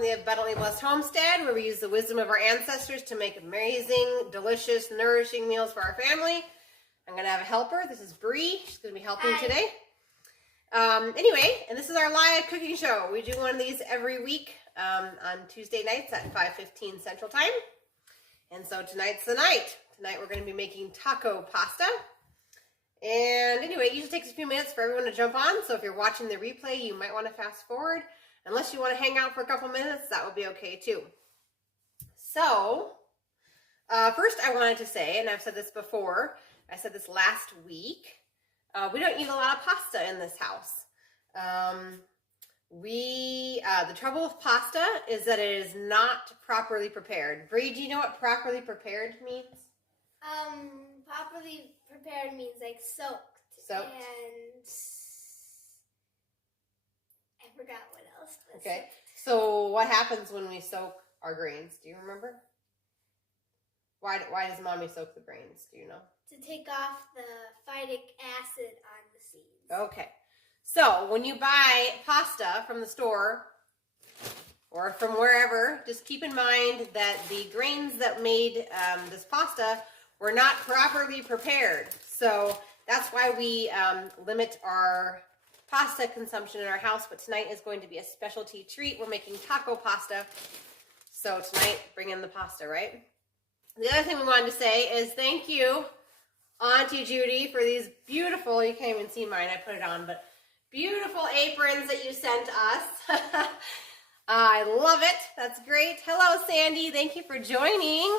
from the Abundantly Blessed Homestead, where we use the wisdom of our ancestors to make amazing, delicious, nourishing meals for our family. I'm going to have a helper. This is Bree. She's going to be helping today. Anyway, and this is our live cooking show. We do one of these every week on Tuesday nights at 5:15 Central Time. And so tonight's the night. Tonight we're going to be making taco pasta. And anyway, it usually takes a few minutes for everyone to jump on. So if you're watching the replay, you might want to fast forward. Unless you want to hang out for a couple minutes, that will be okay too. So, first I wanted to say, and I've said this before, I said this last week, we don't eat a lot of pasta in this house. The trouble with pasta is that it is not properly prepared. Bree, do you know what properly prepared means? Properly prepared means like soaked. Soaked. And I forgot what else. Okay. So what happens when we soak our grains? Do you remember? Why does Mommy soak the grains? Do you know? To take off the phytic acid on the seeds. Okay. So when you buy pasta from the store or from wherever, just keep in mind that the grains that made this pasta were not properly prepared. So that's why we limit our pasta consumption in our house. But tonight is going to be a specialty treat. We're making taco pasta. So tonight, bring in the pasta, right? The other thing we wanted to say is thank you, Auntie Judy, for these beautiful, you can't even see mine, I put it on, but beautiful aprons that you sent us. I love it. That's great. Hello, Sandy. Thank you for joining.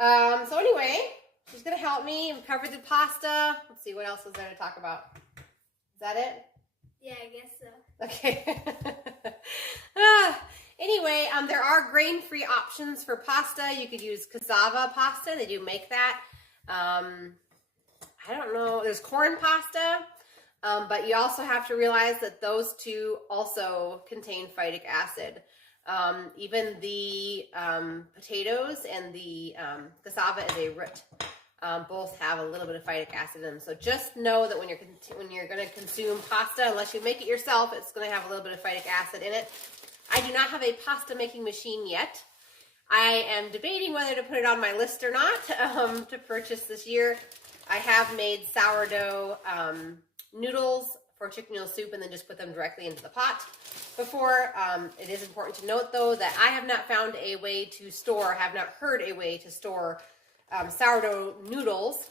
So anyway, she's going to help me. We covered the pasta. Let's see, what else was there to talk about? Is that it? Yeah, I guess so. Okay. Anyway, there are grain-free options for pasta. You could use cassava pasta. They do make that. I don't know. There's corn pasta. But you also have to realize that those two also contain phytic acid. Even the potatoes and the cassava is a root. Both have a little bit of phytic acid in them. So just know that when you're going to consume pasta, unless you make it yourself, it's going to have a little bit of phytic acid in it. I do not have a pasta making machine yet. I am debating whether to put it on my list or not to purchase this year. I have made sourdough noodles for chicken noodle soup and then just put them directly into the pot before. It is important to note, though, that I have not found a way to store, have not heard a way to store sourdough noodles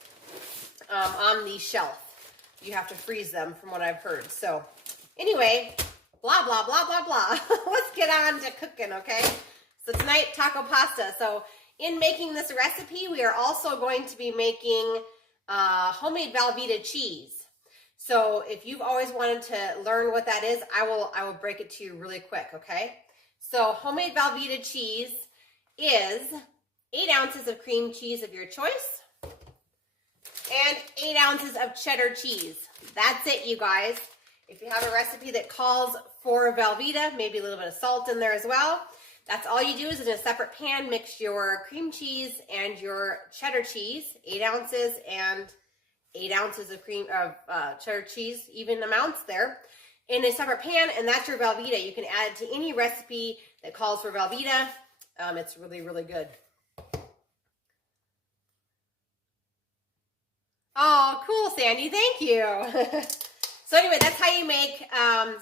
on the shelf. You have to freeze them from what I've heard. So anyway, blah, blah, blah, blah, blah. Let's get on to cooking, okay? So tonight, taco pasta. So in making this recipe, we are also going to be making homemade Velveeta cheese. So if you've always wanted to learn what that is, I will break it to you really quick, okay? So homemade Velveeta cheese is 8 ounces of cream cheese of your choice and 8 ounces of cheddar cheese. That's it, you guys. If you have a recipe that calls for Velveeta, maybe a little bit of salt in there as well, that's all you do is in a separate pan, mix your cream cheese and your cheddar cheese, 8 ounces and 8 ounces of cheddar cheese, even amounts there, in a separate pan, and that's your Velveeta. You can add it to any recipe that calls for Velveeta. It's really, really good. Oh, cool, Sandy. Thank you. So anyway, that's how you make,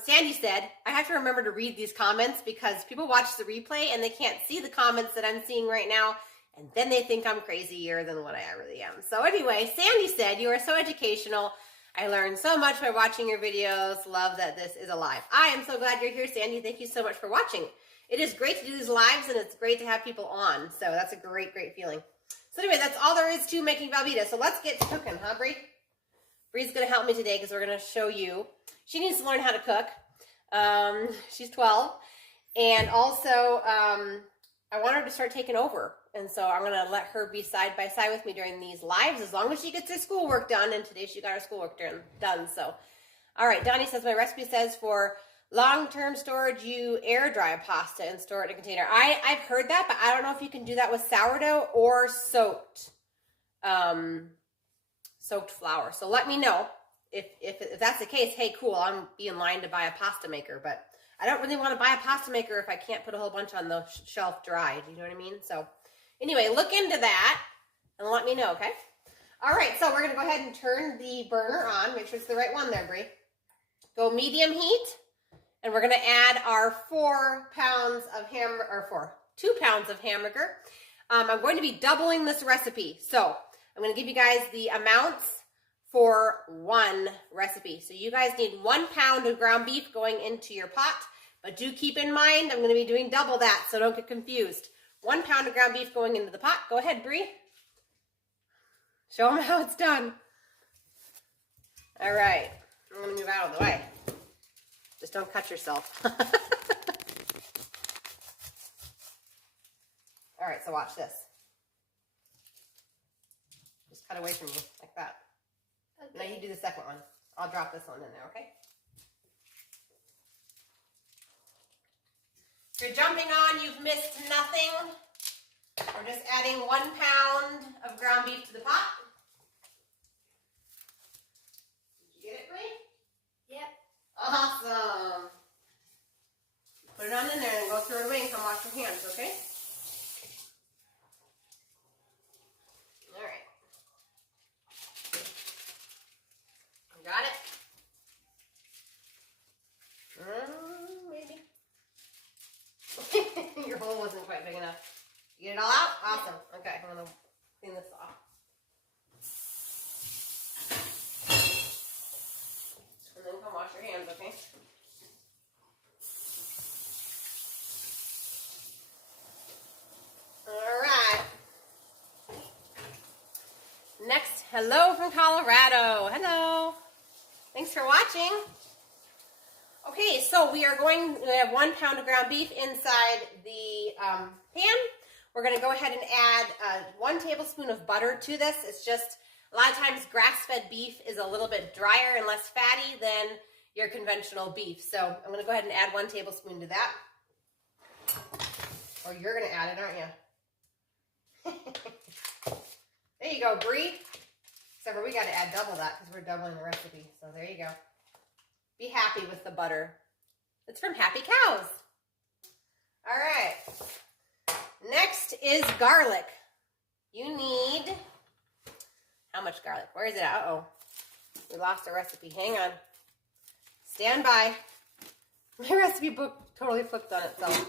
Sandy said, I have to remember to read these comments because people watch the replay and they can't see the comments that I'm seeing right now. And then they think I'm crazier than what I really am. So anyway, Sandy said, you are so educational. I learned so much by watching your videos. Love that this is alive. I am so glad you're here, Sandy. Thank you so much for watching. It is great to do these lives, and it's great to have people on. So that's a great, great feeling. So anyway, that's all there is to making Velveeta. So let's get to cooking, huh, Bree? Bree's going to help me today because we're going to show you. She needs to learn how to cook. She's 12. And also, I want her to start taking over. And so I'm going to let her be side by side with me during these lives as long as she gets her schoolwork done. And today she got her schoolwork done. So, all right. Donnie says, my recipe says for long-term storage, you air dry pasta and store it in a container. I've heard that, but I don't know if you can do that with sourdough or soaked flour. So let me know if that's the case. Hey, cool. I'm be in line to buy a pasta maker, but I don't really want to buy a pasta maker if I can't put a whole bunch on the shelf dried. You know what I mean? So anyway, look into that and let me know, okay? All right, so we're going to go ahead and turn the burner on. Make sure it's the right one there, Brie. Go medium heat, and we're going to add our 4 pounds of 2 pounds of hamburger. I'm going to be doubling this recipe. So I'm going to give you guys the amounts for one recipe. So you guys need 1 pound of ground beef going into your pot, but do keep in mind I'm going to be doing double that, so don't get confused. 1 pound of ground beef going into the pot. Go ahead, Brie. Show them how it's done. All right, I'm going to move out of the way. Just don't cut yourself. All right, so watch this. Just cut away from you like that. Okay. Now you do the second one. I'll drop this one in there, okay? If you're jumping on, you've missed nothing. We're just adding 1 pound of ground beef to the pot. Did you get it, Brie? Yep. Awesome. Put it on in there and go through it away and come wash your hands, okay? All right. You got it? Maybe. Your hole wasn't quite big enough. You get it all out? Awesome. Okay, I'm going to clean this off. And then come wash your hands, okay? All right. Next, hello from Colorado. Hello. Thanks for watching. Okay, so we have 1 pound of ground beef inside the pan. We're going to go ahead and add 1 tablespoon of butter to this. It's just, a lot of times grass-fed beef is a little bit drier and less fatty than your conventional beef. So I'm going to go ahead and add 1 tablespoon to that. Or you're going to add it, aren't you? There you go, Brie. Except for we got to add double that because we're doubling the recipe. So there you go. Be happy with the butter. It's from Happy Cows. All right. Next is garlic. You need, how much garlic? Where is it? Uh-oh. We lost our recipe. Hang on. Stand by. My recipe book totally flipped on itself. Do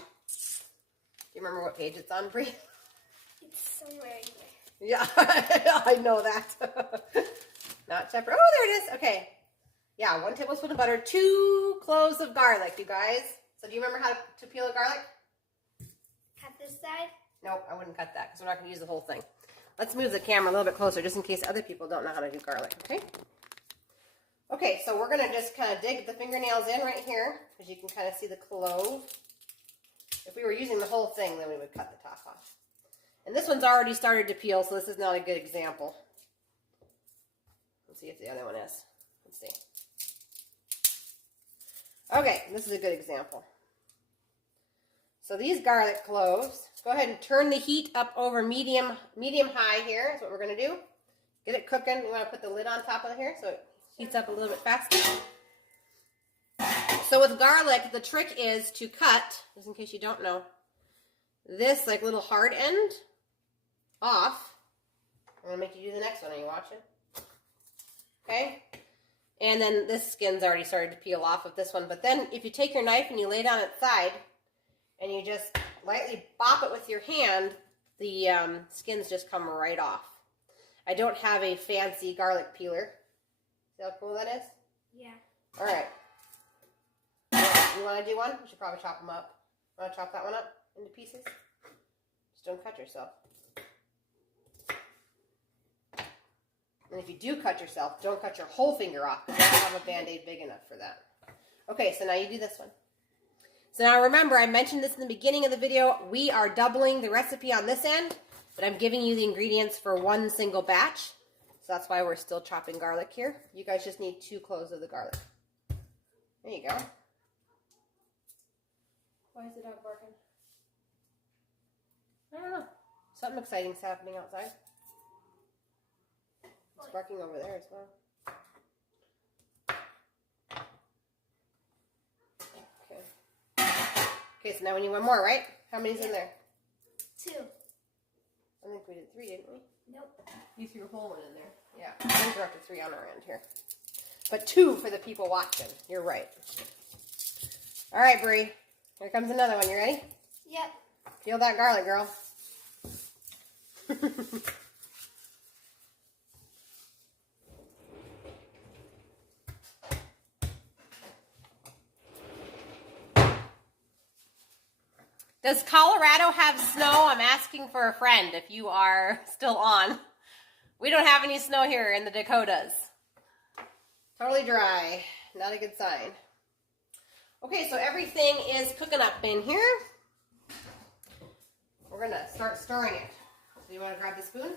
you remember what page it's on, Brie? It's somewhere in there. Yeah, I know that. Not chapter. Oh, there it is. Okay. Yeah, 1 tablespoon of butter, 2 cloves of garlic, you guys. So do you remember how to peel a garlic? Cut this side? Nope, I wouldn't cut that because we're not going to use the whole thing. Let's move the camera a little bit closer just in case other people don't know how to do garlic, okay? Okay, so we're going to just kind of dig the fingernails in right here because you can kind of see the clove. If we were using the whole thing, then we would cut the top off. And this one's already started to peel, so this is not a good example. Let's see if the other one is. Let's see. Okay, this is a good example. So these garlic cloves, go ahead and turn the heat up over medium high here. That's what we're going to do. Get it cooking. You want to put the lid on top of here so it heats up a little bit faster. So with garlic, the trick is to cut, just in case you don't know, this like little hard end off. I'm going to make you do the next one. Are you watching? Okay. And then this skin's already started to peel off of this one. But then if you take your knife and you lay it on its side and you just lightly bop it with your hand, the skins just come right off. I don't have a fancy garlic peeler. See how cool that is? Yeah. All right. You want to do one? We should probably chop them up. Want to chop that one up into pieces? Just don't cut yourself. And if you do cut yourself, don't cut your whole finger off because I don't have a Band-Aid big enough for that. Okay, so now you do this one. So now remember, I mentioned this in the beginning of the video. We are doubling the recipe on this end, but I'm giving you the ingredients for 1 single batch. So that's why we're still chopping garlic here. You guys just need 2 cloves of the garlic. There you go. Why is the dog barking? I don't know. Something exciting's happening outside. It's barking over there as well. Okay. Okay, so now we need one more, right? How many's in there? 2. I think we did 3, didn't we? Nope. You threw a whole one in there. Yeah, I think we're up to 3 on our end here. But 2 for the people watching. You're right. All right, Bree. Here comes another one. You ready? Yep. Peel that garlic, girl. Does Colorado have snow? I'm asking for a friend if you are still on. We don't have any snow here in the Dakotas. Totally dry. Not a good sign. Okay, so everything is cooking up in here. We're going to start stirring it. So you want to grab the spoon?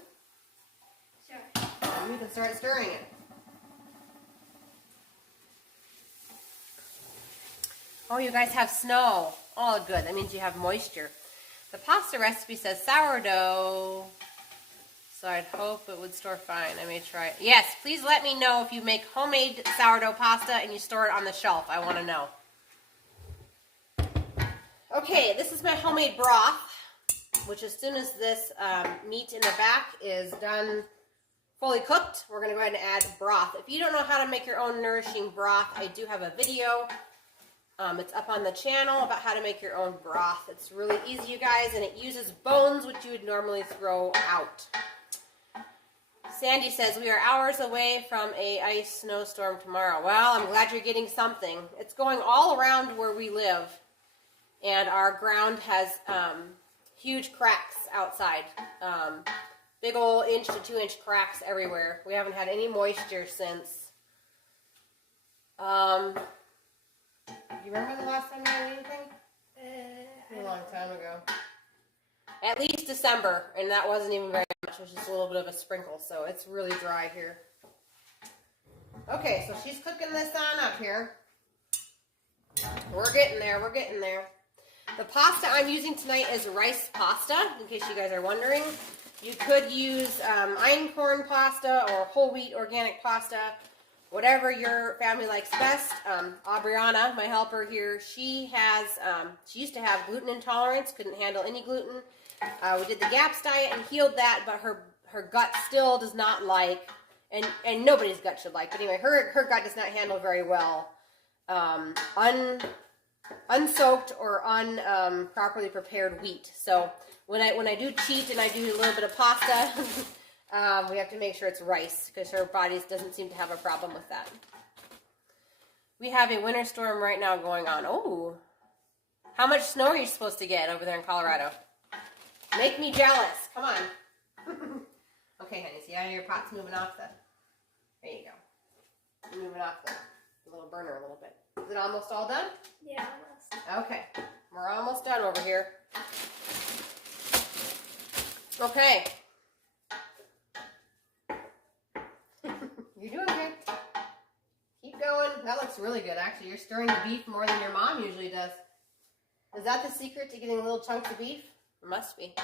Sure. And we can start stirring it. Oh, you guys have snow. Oh, good. That means you have moisture. The pasta recipe says sourdough, so I'd hope it would store fine. I may try it. Yes, please let me know if you make homemade sourdough pasta and you store it on the shelf. I want to know. Okay, this is my homemade broth, which as soon as this meat in the back is done fully cooked, we're going to go ahead and add broth. If you don't know how to make your own nourishing broth, I do have a video. It's up on the channel about how to make your own broth. It's really easy, you guys, and it uses bones, which you would normally throw out. Sandy says, we are hours away from a ice snowstorm tomorrow. Well, I'm glad you're getting something. It's going all around where we live, and our ground has huge cracks outside. Big old 1 to 2 inch cracks everywhere. We haven't had any moisture since... Do you remember the last time you had anything? A long time ago. At least December, and that wasn't even very much. It was just a little bit of a sprinkle, so it's really dry here. Okay, so she's cooking this on up here. We're getting there, we're getting there. The pasta I'm using tonight is rice pasta, in case you guys are wondering. You could use einkorn pasta or whole wheat organic pasta. Whatever your family likes best. Aubriana, my helper here, she used to have gluten intolerance, couldn't handle any gluten. We did the GAPS diet and healed that, but her gut still does not like, and nobody's gut should like, but anyway, her gut does not handle very well unsoaked or properly prepared wheat. So when I do cheat and I do a little bit of pasta, we have to make sure it's rice because her body doesn't seem to have a problem with that. We have a winter storm right now going on. Oh, how much snow are you supposed to get over there in Colorado? Make me jealous. Come on. Okay, honey, see how your pot's moving off the... There you go. Moving off the little burner a little bit. Is it almost all done? Yeah, almost. Okay, we're almost done over here. Okay. You're doing good. Keep going. That looks really good, actually. You're stirring the beef more than your mom usually does. Is that the secret to getting little chunks of beef? It must be.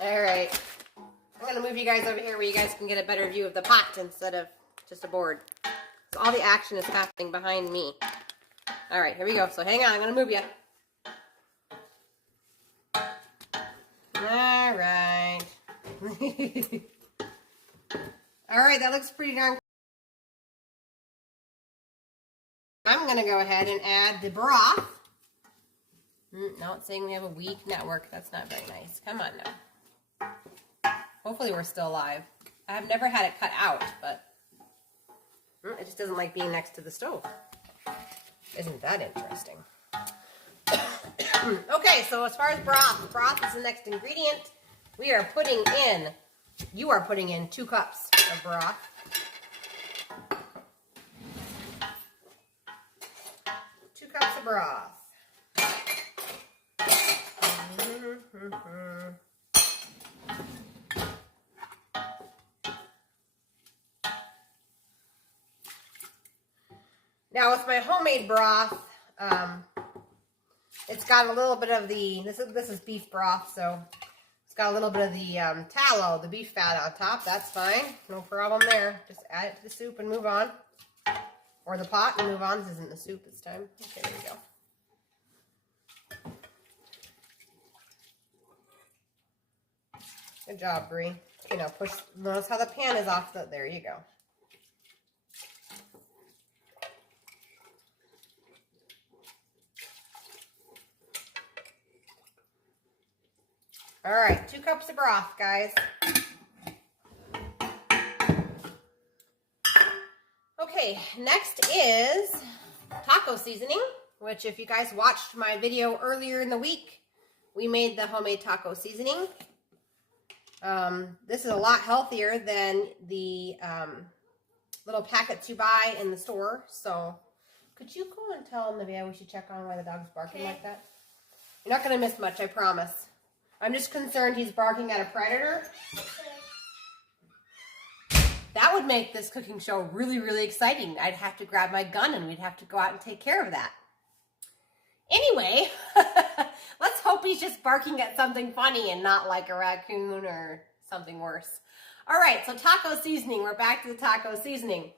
All right. I'm going to move you guys over here where you guys can get a better view of the pot instead of just a board. So all the action is happening behind me. All right, here we go. So hang on. I'm going to move you. All right. All right, that looks pretty darn. I'm going to go ahead and add the broth. No, it's saying we have a weak network. That's not very nice. Come on now. Hopefully we're still alive. I have never had it cut out, but it just doesn't like being next to the stove. Isn't that interesting? Okay, so as far as broth is the next ingredient. You are putting in 2 cups of broth. 2 cups of broth. Now with my homemade broth, it's got a little bit of the, this is beef broth, so it's got a little bit of the tallow, the beef fat on top. That's fine. No problem there. Just add it to the soup and move on. or the pot and move on. This isn't the soup this time. Okay, there we go. Good job, Brie. Okay, now push, notice how the pan is off the, there you go. All right, 2 cups of broth, guys. Okay, next is taco seasoning, which if you guys watched my video earlier in the week, we made the homemade taco seasoning. This is a lot healthier than the little packets you buy in the store. So could you go and tell Nevaeh we should check on why the dog's barking like that? You're not going to miss much, I promise. I'm just concerned he's barking at a predator. That would make this cooking show really, really exciting. I'd have to grab my gun and we'd have to go out and take care of that. Anyway, let's hope he's just barking at something funny and not like a raccoon or something worse. All right, so taco seasoning. We're back to the taco seasoning.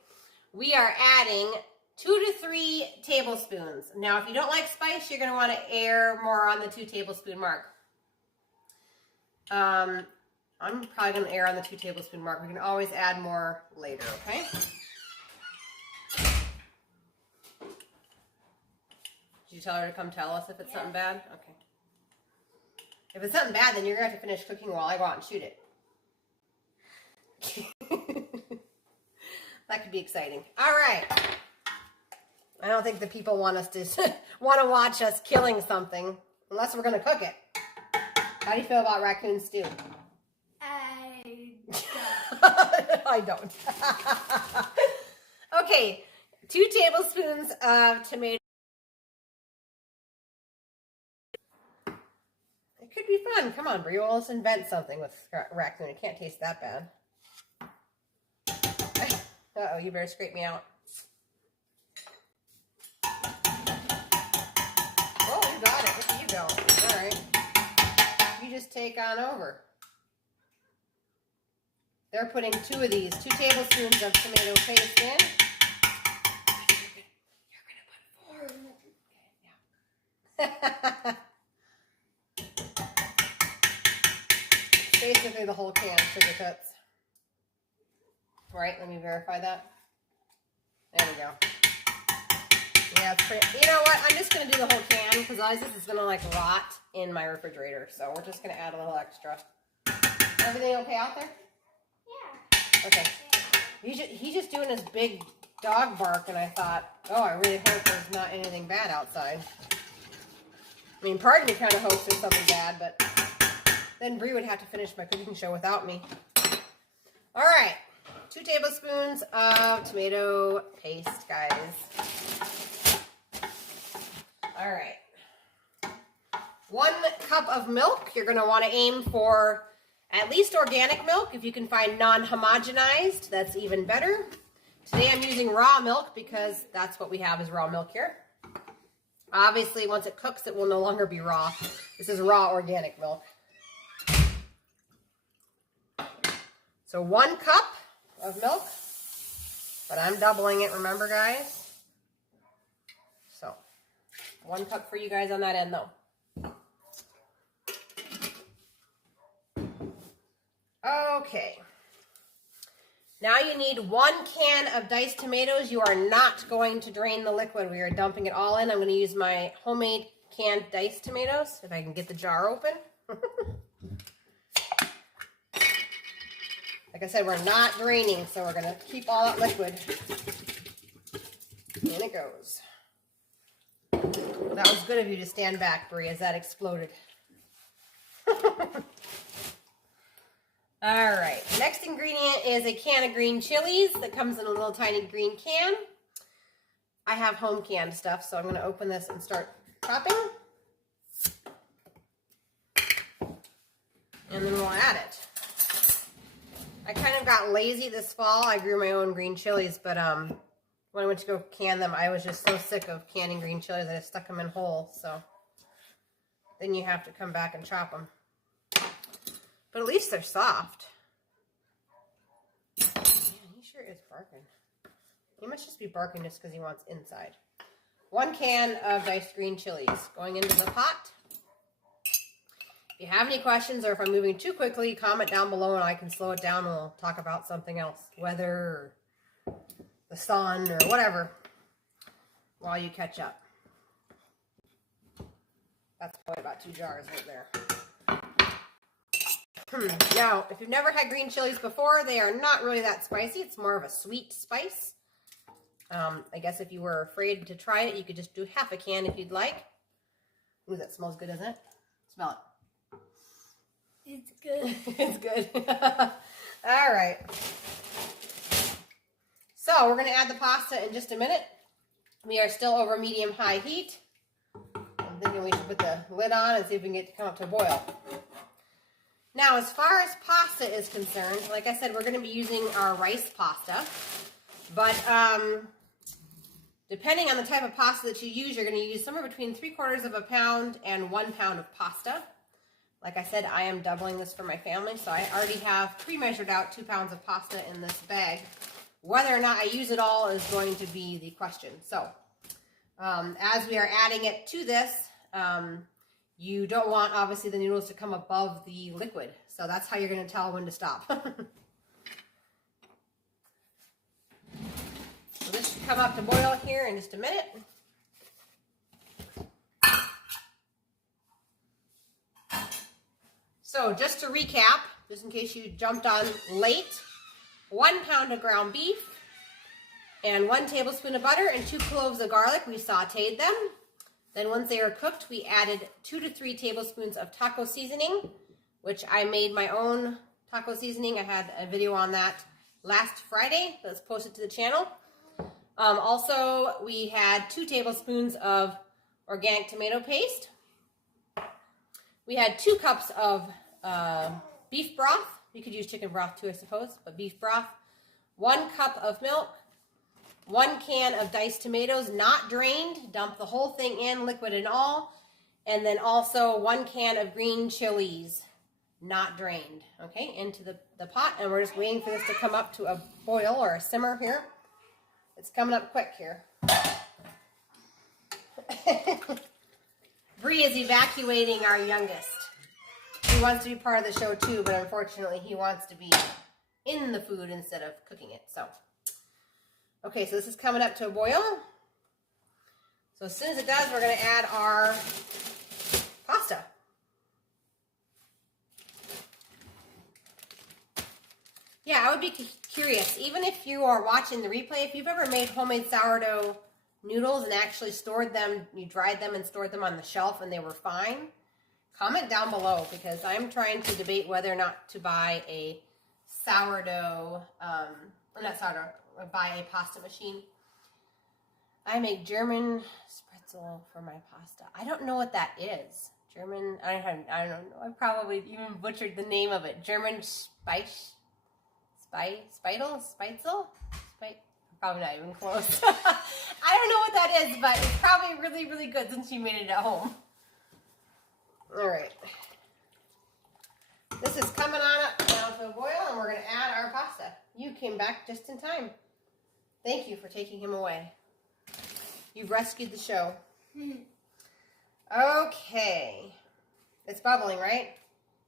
We are adding 2 to 3 tablespoons. Now, if you don't like spice, you're going to want to err more on the 2 tablespoon mark. I'm probably going to err on the 2 tablespoon mark. We can always add more later, okay? Did you tell her to come tell us if it's something bad? Okay. If it's something bad, then you're going to have to finish cooking while I go out and shoot it. That could be exciting. All right. I don't think the people want us to want to watch us killing something unless we're going to cook it. How do you feel about raccoon stew? I don't. Okay, 2 tablespoons of tomato. It could be fun. Come on, Brie. We'll also invent something with raccoon. It can't taste that bad. Uh-oh, you better scrape me out. Oh, you got it. Look at you go. All right. You just take on over. They're putting 2 of these, 2 tablespoons of tomato paste in. You're going to put 4. Okay, yeah. Basically the whole can of sugar cuts. Right, let me verify that. There we go. Yeah, it's pretty, you know what? I'm just going to do the whole can because otherwise this is going to like rot in my refrigerator. So we're just going to add a little extra. Everything okay out there? Yeah. Okay. He's just doing his big dog bark and I thought, oh, I really hope there's not anything bad outside. I mean, part of me kind of hopes there's something bad, but then Brie would have to finish my cooking show without me. All right. 2 tablespoons of tomato paste, guys. All right. 1 cup of milk. You're going to want to aim for at least organic milk. If you can find non-homogenized, that's even better. Today I'm using raw milk because that's what we have is raw milk here. Obviously, once it cooks, it will no longer be raw. This is raw organic milk. So 1 cup of milk, but I'm doubling it, remember, guys? So 1 cup for you guys on that end, though. Okay. Now you need 1 can of diced tomatoes. You are not going to drain the liquid. We are dumping it all in. I'm going to use my homemade canned diced tomatoes, if I can get the jar open. Like I said, we're not draining, so we're going to keep all that liquid. In it goes. That was good of you to stand back, Brie, as that exploded. All right, next ingredient is a can of green chilies that comes in a little tiny green can. I have home canned stuff, so I'm going to open this and start chopping. And then we'll add it. I kind of got lazy this fall. I grew my own green chilies, but when I went to go can them, I was just so sick of canning green chilies, I just stuck them in whole. So then you have to come back and chop them. But at least they're soft. Man, he sure is barking. He must just be barking just because he wants inside. 1 can of diced green chilies going into the pot. If you have any questions or if I'm moving too quickly, comment down below and I can slow it down and we'll talk about something else. Weather or the sun or whatever while you catch up. That's probably about 2 jars right there. Now, if you've never had green chilies before, they are not really that spicy. It's more of a sweet spice. I guess if you were afraid to try it, you could just do half a can if you'd like. Ooh, that smells good, doesn't it? Smell it. It's good. It's good. All right. So we're going to add the pasta in just a minute. We are still over medium-high heat. I'm thinking we should put the lid on and see if we can get it to come up to a boil. Now, as far as pasta is concerned, like I said, we're going to be using our rice pasta. But depending on the type of pasta that you use, you're going to use somewhere between 3/4 pound and 1 pound of pasta. Like I said, I am doubling this for my family, so I already have pre-measured out 2 pounds of pasta in this bag. Whether or not I use it all is going to be the question. So, as we are adding it to this, you don't want, obviously, the noodles to come above the liquid. So that's how you're going to tell when to stop. So this should come up to boil here in just a minute. So just to recap, just in case you jumped on late, 1 pound of ground beef and 1 tablespoon of butter and 2 cloves of garlic. We sauteed them. Then once they are cooked, we added 2 to 3 tablespoons of taco seasoning, which I made my own taco seasoning. I had a video on that last Friday that's posted to the channel. Also, we had 2 tablespoons of organic tomato paste. We had 2 cups of beef broth. You could use chicken broth too, I suppose, but beef broth. 1 cup of milk. 1 can of diced tomatoes, not drained. Dump the whole thing in, liquid and all. And then also 1 can of green chilies, not drained. Okay, into the pot. And we're just waiting for this to come up to a boil or a simmer here. It's coming up quick here. Bree is evacuating our youngest. He wants to be part of the show too, but unfortunately he wants to be in the food instead of cooking it. So, okay, so this is coming up to a boil. So as soon as it does, we're going to add our pasta. Yeah, I would be curious, even if you are watching the replay, if you've ever made homemade sourdough noodles and actually stored them, you dried them and stored them on the shelf and they were fine, comment down below, because I'm trying to debate whether or not to buy a sourdough, buy a pasta machine. I make German spritzel for my pasta. I don't know what that is. German, I don't know. I probably even butchered the name of it. German Spitzel? Probably not even close. I don't know what that is, but it's probably really, really good since you made it at home. All right. This is coming on up now to a boil, and we're going to add our pasta. You came back just in time. Thank you for taking him away. You've rescued the show. Okay. It's bubbling, right?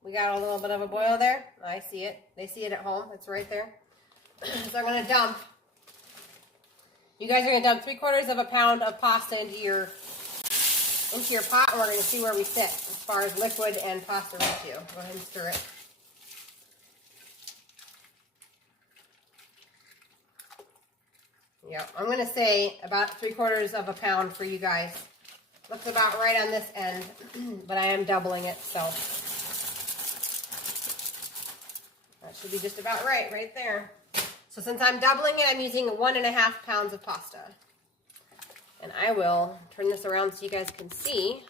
We got a little bit of a boil there. I see it. They see it at home. It's right there. So I'm going to dump. You guys are going to dump 3/4 pound of pasta into your pot, and we're going to see where we sit as far as liquid and pasta ratio. Go ahead and stir it. Yeah, I'm going to say about 3/4 pound for you guys. Looks about right on this end, but I am doubling it, so that should be just about right there. So since I'm doubling it, I'm using 1.5 pounds of pasta. And I will turn this around so you guys can see.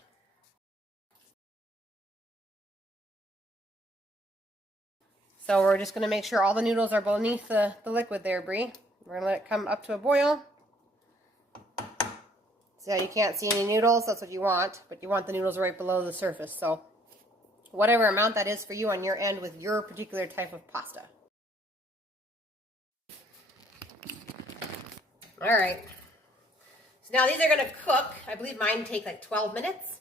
So we're just going to make sure all the noodles are beneath the liquid there, Bree. We're going to let it come up to a boil. See how you can't see any noodles? That's what you want, but you want the noodles right below the surface. So whatever amount that is for you on your end with your particular type of pasta. All right. So now these are going to cook. I believe mine take like 12 minutes.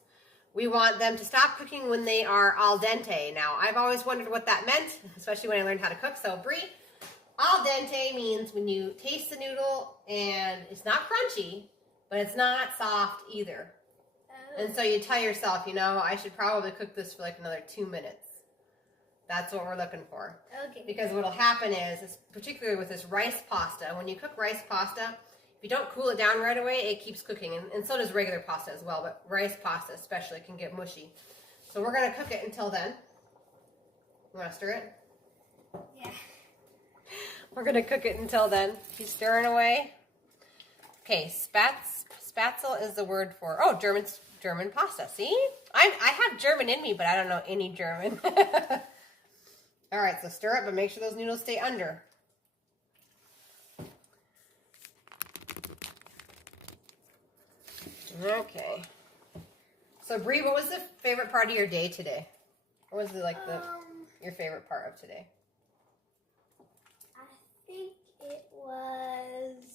We want them to stop cooking when they are al dente. Now, I've always wondered what that meant, especially when I learned how to cook. So, Brie, al dente means when you taste the noodle and it's not crunchy, but it's not soft either. Oh. And so you tell yourself, you know, I should probably cook this for like another 2 minutes. That's what we're looking for. Okay. Because what'll happen is, particularly with this rice pasta, when you cook rice pasta, if you don't cool it down right away, it keeps cooking. And so does regular pasta as well, but rice pasta especially can get mushy. So we're going to cook it until then. You want to stir it? Yeah. We're going to cook it until then. Keep stirring away. Okay, spatzel is the word for, German pasta. See? I have German in me, but I don't know any German. All right, so stir it, but make sure those noodles stay under. Okay. So, Brie, what was the favorite part of your day today? What was your favorite part of today? I think it was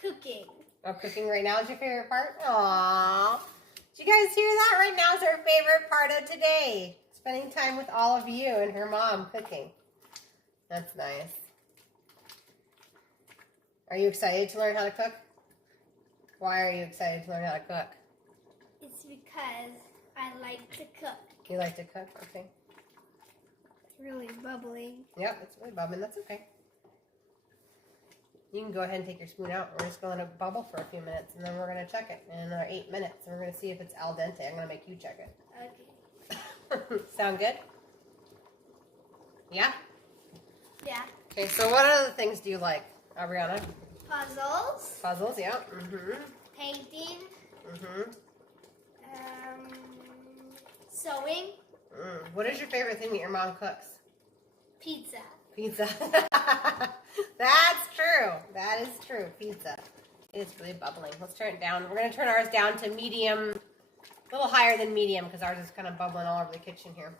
cooking. Oh, cooking right now is your favorite part? Aww. Did you guys hear that? Right now is our favorite part of today. Spending time with all of you and her mom cooking. That's nice. Are you excited to learn how to cook? Why are you excited to learn how to cook? It's because I like to cook. You like to cook? Okay. It's really bubbling. Yep, it's really bubbling. That's okay. You can go ahead and take your spoon out. We're just going to let it bubble for a few minutes, and then we're going to check it in another 8 minutes. And we're going to see if it's al dente. I'm going to make you check it. Okay. Sound good? Yeah? Yeah. Okay, so what other things do you like, Aubriana? Puzzles. Puzzles, yeah. Mm-hmm. Painting. Mm-hmm. Sewing. What is your favorite thing that your mom cooks? Pizza. Pizza. That's true. That is true. Pizza. It's really bubbling. Let's turn it down. We're going to turn ours down to medium, a little higher than medium because ours is kind of bubbling all over the kitchen here.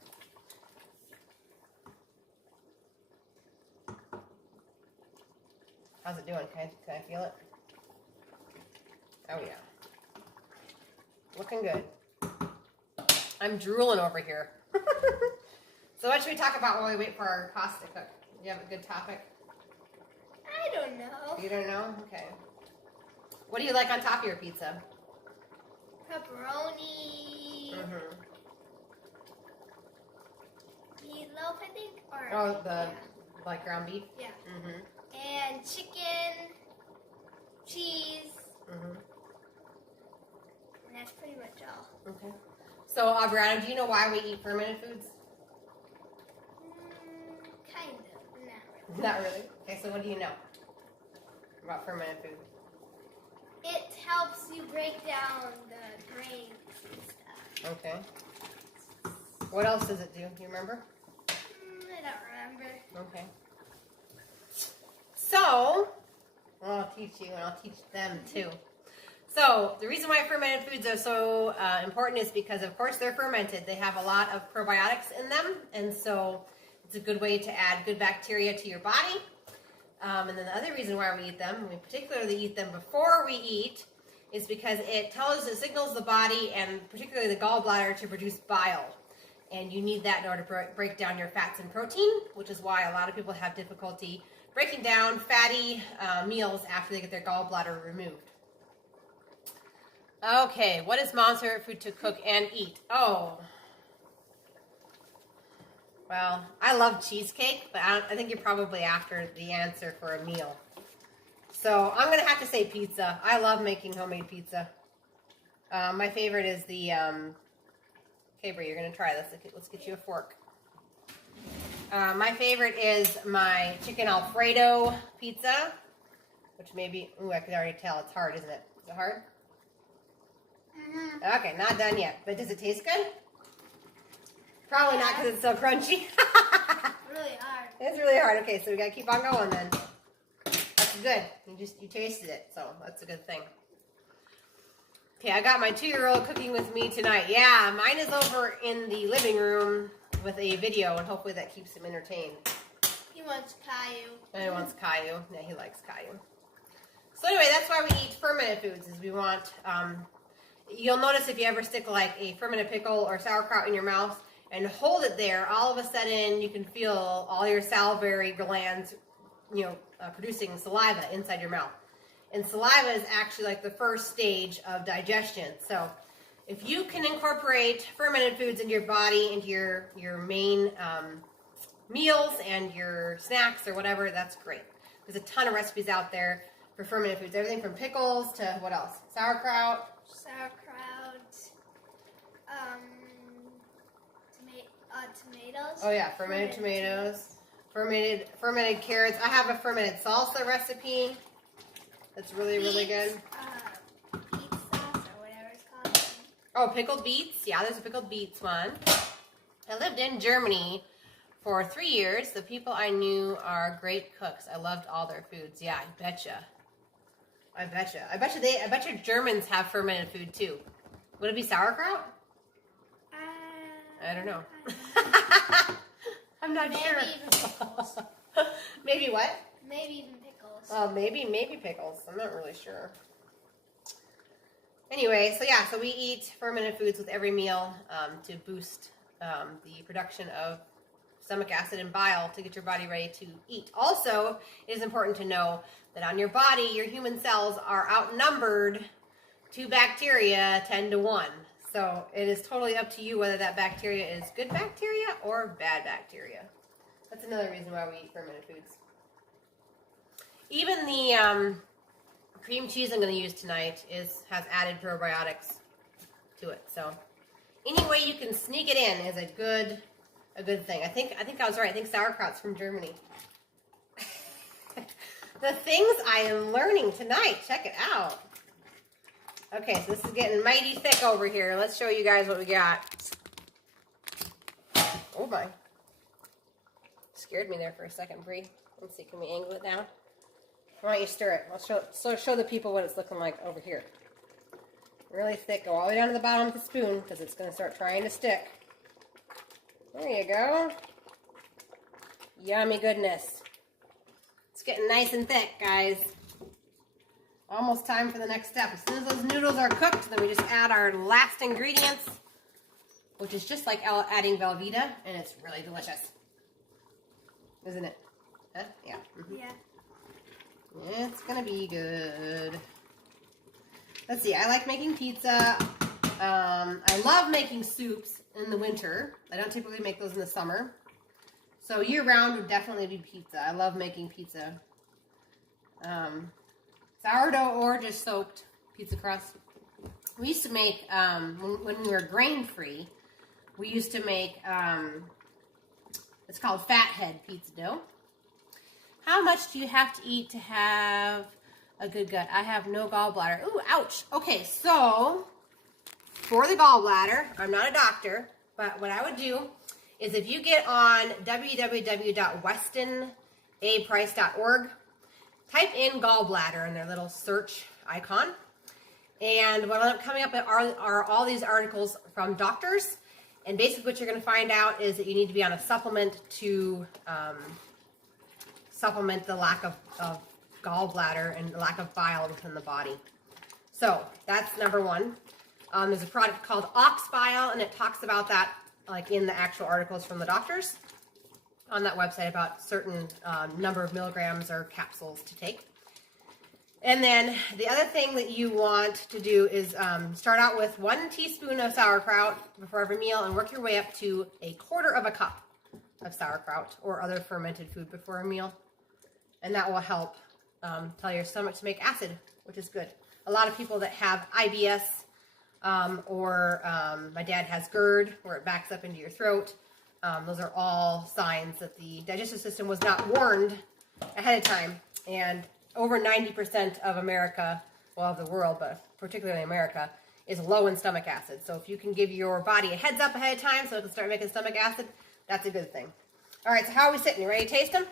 How's it doing? Can I feel it? Oh, yeah. Looking good. I'm drooling over here. So what should we talk about while we wait for our pasta to cook? Do you have a good topic? I don't know. You don't know? Okay. What do you like on top of your pizza? Pepperoni. Mm-hmm. Meatloaf, I think. Like ground beef? Yeah. Mm-hmm. And chicken, cheese. Mm-hmm. And that's pretty much all. Okay. So, Aubriana, do you know why we eat fermented foods? Kind of. Not really. Not really. Okay, so what do you know about fermented food? It helps you break down the grains and stuff. Okay. What else does it do? Do you remember? I don't remember. Okay. So, I'll teach you and I'll teach them too. So, the reason why fermented foods are so important is because, of course, they're fermented. They have a lot of probiotics in them, and so it's a good way to add good bacteria to your body. And then the other reason why we eat them, we particularly eat them before we eat, is because it signals the body and particularly the gallbladder to produce bile. And you need that in order to break down your fats and protein, which is why a lot of people have difficulty breaking down fatty meals after they get their gallbladder removed. Okay, what is Mom's favorite food to cook and eat? Oh, well, I love cheesecake, but I think you're probably after the answer for a meal. So I'm going to have to say pizza. I love making homemade pizza. My favorite is the, okay, Brie, you're going to try this. Let's get you a fork. My favorite is my chicken Alfredo pizza, which maybe, I could already tell it's hard, isn't it? Is it hard? Mm-hmm. Okay, not done yet. But does it taste good? Probably not because it's so crunchy. Really hard. It's really hard. Okay, so we got to keep on going then. That's good. You tasted it, so that's a good thing. Okay, I got my 2-year-old cooking with me tonight. Yeah, mine is over in the living room with a video, and hopefully that keeps him entertained. He wants Caillou. And he wants Caillou. Yeah, he likes Caillou. So anyway, that's why we eat fermented foods, is we want, you'll notice if you ever stick like a fermented pickle or sauerkraut in your mouth and hold it there, all of a sudden you can feel all your salivary glands, producing saliva inside your mouth. And saliva is actually like the first stage of digestion. So if you can incorporate fermented foods into your body, into your main meals and your snacks or whatever, that's great. There's a ton of recipes out there for fermented foods. Everything from pickles to what else? Sauerkraut. Tomatoes. Oh yeah, fermented tomatoes. Fermented carrots. I have a fermented salsa recipe. That's really good. Beet sauce or whatever it's called. Oh, pickled beets. Yeah, there's a pickled beets one. I lived in Germany for 3 years. The people I knew are great cooks. I loved all their foods. Yeah, I betcha. I bet you Germans have fermented food too. Would it be sauerkraut? I don't know. I'm not sure. Maybe even pickles. Maybe what? Maybe even pickles. Oh, maybe pickles. I'm not really sure. Anyway, so we eat fermented foods with every meal to boost the production of stomach acid and bile to get your body ready to eat. Also, it is important to know that on your body, your human cells are outnumbered to bacteria 10 to 1. So it is totally up to you whether that bacteria is good bacteria or bad bacteria. That's another reason why we eat fermented foods. Even the cream cheese I'm going to use tonight has added probiotics to it. So any way you can sneak it in is a good thing. I think I was right. I think sauerkraut's from Germany. The things I am learning tonight. Check it out. Okay, so this is getting mighty thick over here. Let's show you guys what we got. Oh my. Scared me there for a second, Bree. Let's see, can we angle it down? Why don't you stir it? I'll show the people what it's looking like over here. Really thick. Go all the way down to the bottom with the spoon because it's going to start trying to stick. There you go. Yummy goodness. It's getting nice and thick, guys. Almost time for the next step. As soon as those noodles are cooked, then we just add our last ingredients, which is just like adding Velveeta, and it's really delicious. Isn't it? Huh? Yeah. Mm-hmm. Yeah. It's gonna be good. Let's see, I like making pizza. I love making soups in the winter. I don't typically make those in the summer. So year-round would definitely be pizza. I love making pizza. Sourdough or just soaked pizza crust. We used to make, when we were grain-free, we used to make, it's called fathead pizza dough. How much do you have to eat to have a good gut? I have no gallbladder. Ooh, ouch. Okay, so for the gallbladder, I'm not a doctor, but what I would do is if you get on www.westinaprice.org, type in gallbladder in their little search icon, and what will end up coming up are all these articles from doctors, and basically what you're going to find out is that you need to be on a supplement to supplement the lack of gallbladder and the lack of bile within the body. So that's number one. There's a product called Ox Bile, and it talks about that like in the actual articles from the doctors on that website about certain number of milligrams or capsules to take. And then the other thing that you want to do is start out with 1 teaspoon of sauerkraut before every meal and work your way up to 1/4 cup of sauerkraut or other fermented food before a meal. And that will help tell your stomach to make acid, which is good. A lot of people that have IBS or my dad has GERD, where it backs up into your throat. Those are all signs that the digestive system was not warned ahead of time. And over 90% of America, well, of the world, but particularly America, is low in stomach acid. So if you can give your body a heads up ahead of time so it can start making stomach acid, that's a good thing. All right, so how are we sitting? You ready to taste them?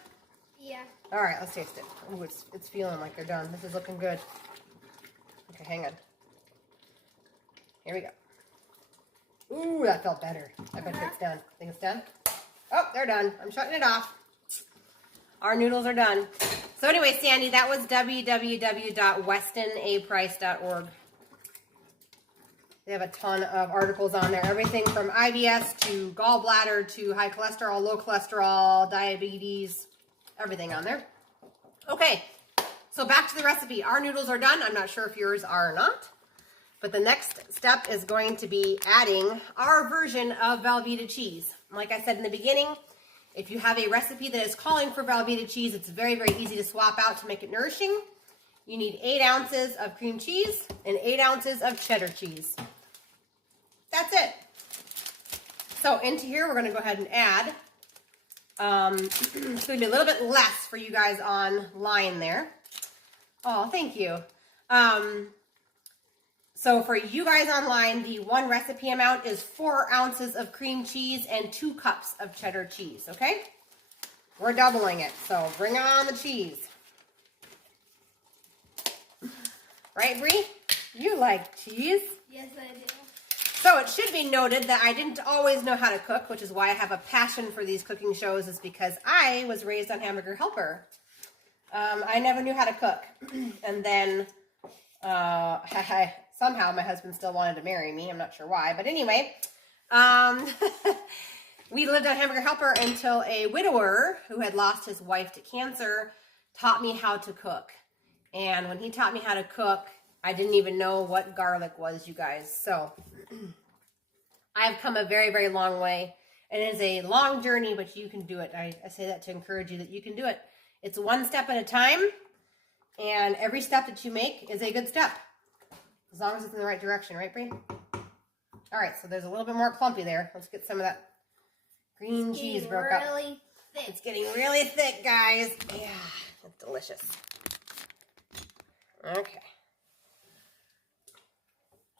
Yeah. All right, let's taste it. Ooh, it's feeling like they're done. This is looking good. Okay, hang on. Here we go. Ooh, that felt better. I bet you it's done. Think it's done? Oh, they're done. I'm shutting it off. Our noodles are done. So anyway, Sandy, that was www.westinaprice.org. They have a ton of articles on there. Everything from IBS to gallbladder to high cholesterol, low cholesterol, diabetes, everything on there. Okay, so back to the recipe. Our noodles are done. I'm not sure if yours are or not. But the next step is going to be adding our version of Velveeta cheese. Like I said in the beginning, if you have a recipe that is calling for Velveeta cheese, it's very, very easy to swap out to make it nourishing. You need 8 ounces of cream cheese and 8 ounces of cheddar cheese. That's it. So into here, we're going to go ahead and add, it's going to be a little bit less for you guys online there. Oh, thank you. So for you guys online, the one recipe amount is 4 ounces of cream cheese and 2 cups of cheddar cheese, okay? We're doubling it, so bring on the cheese. Right, Bree? You like cheese? Yes, I do. So it should be noted that I didn't always know how to cook, which is why I have a passion for these cooking shows, is because I was raised on Hamburger Helper. I never knew how to cook. And then somehow my husband still wanted to marry me. I'm not sure why. But anyway, we lived on Hamburger Helper until a widower who had lost his wife to cancer taught me how to cook. And when he taught me how to cook, I didn't even know what garlic was, you guys. So I've come a very, very long way. And it is a long journey, but you can do it. I say that to encourage you that you can do it. It's one step at a time. And every step that you make is a good step. As long as it's in the right direction, right, Bree? All right, so there's a little bit more clumpy there. Let's get some of that green cheese broke up. Really thick. It's getting really thick, guys. Yeah, it's delicious. Okay.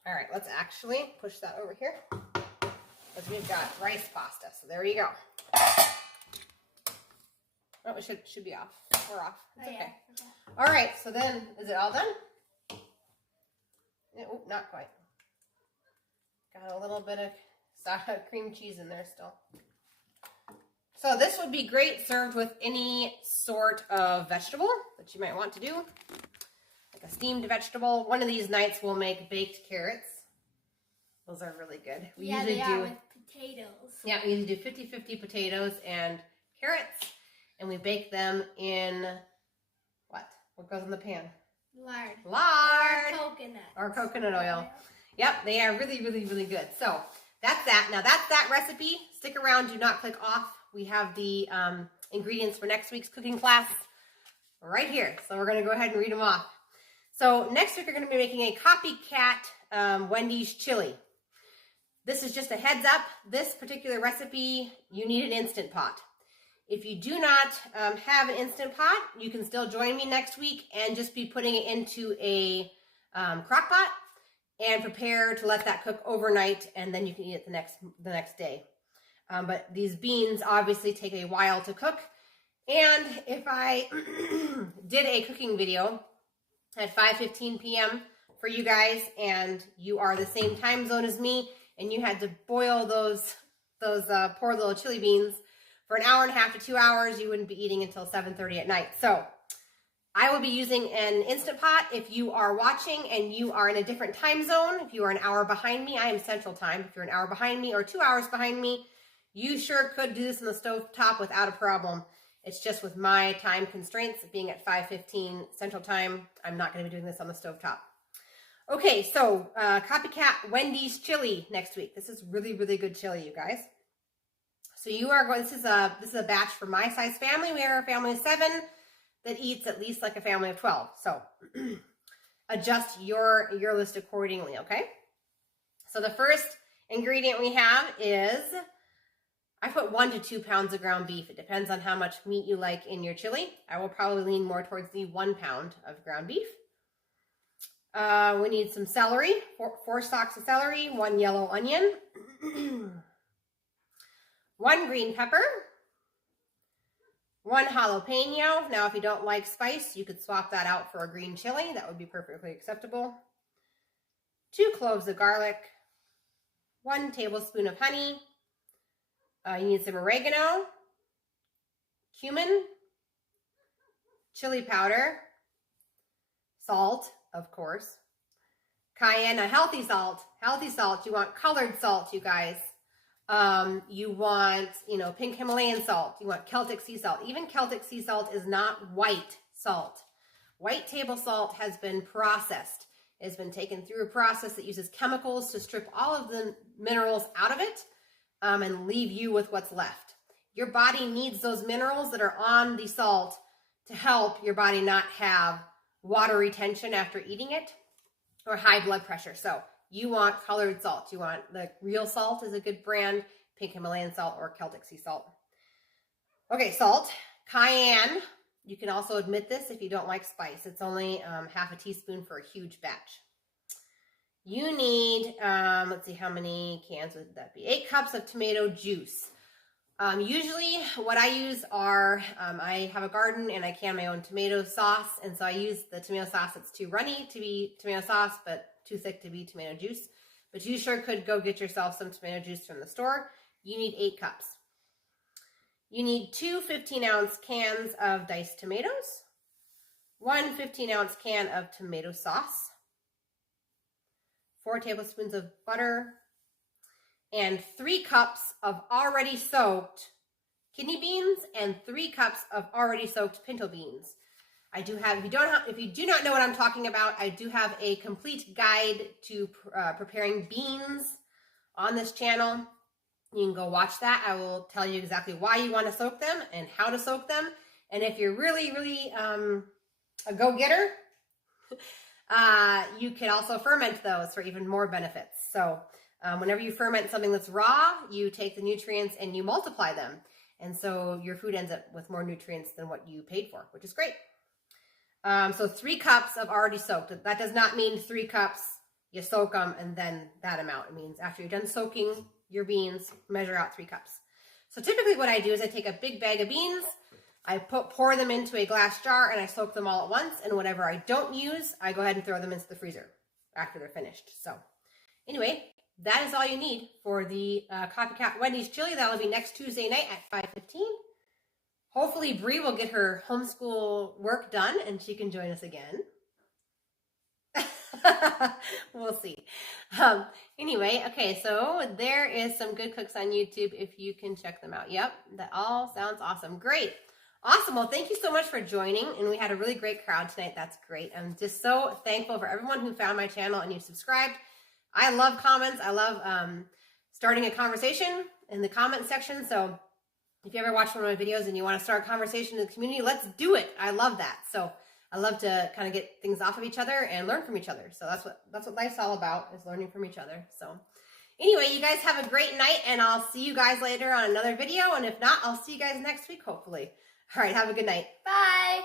All right, let's actually push that over here. Because we've got rice pasta, so there you go. Oh, it should be off. We're off. It's okay. Yeah. All right, so then, is it all done? Oh, not quite. Got a little bit of cream cheese in there still. So this would be great served with any sort of vegetable that you might want to do. Like a steamed vegetable. One of these nights we'll make baked carrots. Those are really good. We usually they are with potatoes. Yeah, we usually do 50-50 potatoes and carrots. And we bake them in, what? What goes in the pan? Lard. Lard. Or coconut. Or coconut oil. Yep, they are really, really, really good. So that's that. Now that's that recipe. Stick around. Do not click off. We have the ingredients for next week's cooking class right here. So we're going to go ahead and read them off. So next week we're going to be making a copycat Wendy's chili. This is just a heads up. This particular recipe, you need an Instant Pot. If you do not have an Instant Pot, you can still join me next week and just be putting it into a crock pot and prepare to let that cook overnight, and then you can eat it the next day. But these beans obviously take a while to cook. And if I did a cooking video at 5:15 p.m. for you guys, and you are the same time zone as me, and you had to boil those poor little chili beans for an hour and a half to 2 hours, you wouldn't be eating until 7:30 at night. So I will be using an Instant Pot. If you are watching and you are in a different time zone, if you are an hour behind me, I am Central Time. If you're an hour behind me or 2 hours behind me, you sure could do this on the stove top without a problem. It's just with my time constraints, being at 5:15 Central Time, I'm not going to be doing this on the stove top. Okay, so copycat Wendy's chili next week. This is really, really good chili, you guys. So you are going. This is a batch for my size family. We are a family of 7 that eats at least like a family of 12. So adjust your list accordingly. Okay. So the first ingredient we have is, I put 1 to 2 pounds of ground beef. It depends on how much meat you like in your chili. I will probably lean more towards the 1 pound of ground beef. We need some celery, 4 stalks of celery, 1 yellow onion, 1 green pepper, 1 jalapeno. Now, if you don't like spice, you could swap that out for a green chili. That would be perfectly acceptable. 2 cloves of garlic, 1 tablespoon of honey. You need some oregano, cumin, chili powder, salt, of course, cayenne, a healthy salt. You want colored salt, you guys. You want, pink Himalayan salt. You want Celtic sea salt. Even Celtic sea salt is not white salt. White table salt has been processed. It's been taken through a process that uses chemicals to strip all of the minerals out of it and leave you with what's left. Your body needs those minerals that are on the salt to help your body not have water retention after eating it or high blood pressure. So you want colored salt. You want the real salt is a good brand, pink Himalayan salt or Celtic sea salt. Okay, salt, cayenne. You can also omit this if you don't like spice. It's only half a teaspoon for a huge batch. You need, let's see, how many cans would that be? 8 cups of tomato juice. Usually what I use are, I have a garden and I can my own tomato sauce. And so I use the tomato sauce that's too runny to be tomato sauce, but too thick to be tomato juice. But you sure could go get yourself some tomato juice from the store. You need 8 cups. You need 2 15-ounce cans of diced tomatoes, 1 15-ounce can of tomato sauce, 4 tablespoons of butter, and 3 cups of already soaked kidney beans and 3 cups of already soaked pinto beans. I do have, if you do not know what I'm talking about, I do have a complete guide to preparing beans on this channel. You can go watch that. I will tell you exactly why you want to soak them and how to soak them. And if you're really, really a go-getter, you can also ferment those for even more benefits. So whenever you ferment something that's raw, you take the nutrients and you multiply them. And so your food ends up with more nutrients than what you paid for, which is great. So 3 cups of already soaked. That does not mean 3 cups, you soak them and then that amount. It means after you're done soaking your beans, measure out 3 cups. So typically what I do is I take a big bag of beans, I pour them into a glass jar and I soak them all at once. And whatever I don't use, I go ahead and throw them into the freezer after they're finished. So anyway, that is all you need for the Copycat Wendy's chili. That'll be next Tuesday night at 5:15. Hopefully Bree will get her homeschool work done and she can join us again. We'll see. Anyway, okay, so there is some good cooks on YouTube if you can check them out. Yep, that all sounds awesome. Great. Awesome. Well, thank you so much for joining. And we had a really great crowd tonight. That's great. I'm just so thankful for everyone who found my channel and you subscribed. I love comments. I love starting a conversation in the comment section. So if you ever watch one of my videos and you want to start a conversation in the community, let's do it. I love that. So I love to kind of get things off of each other and learn from each other. So that's what life's all about, is learning from each other. So anyway, you guys have a great night and I'll see you guys later on another video. And if not, I'll see you guys next week, hopefully. All right, have a good night. Bye.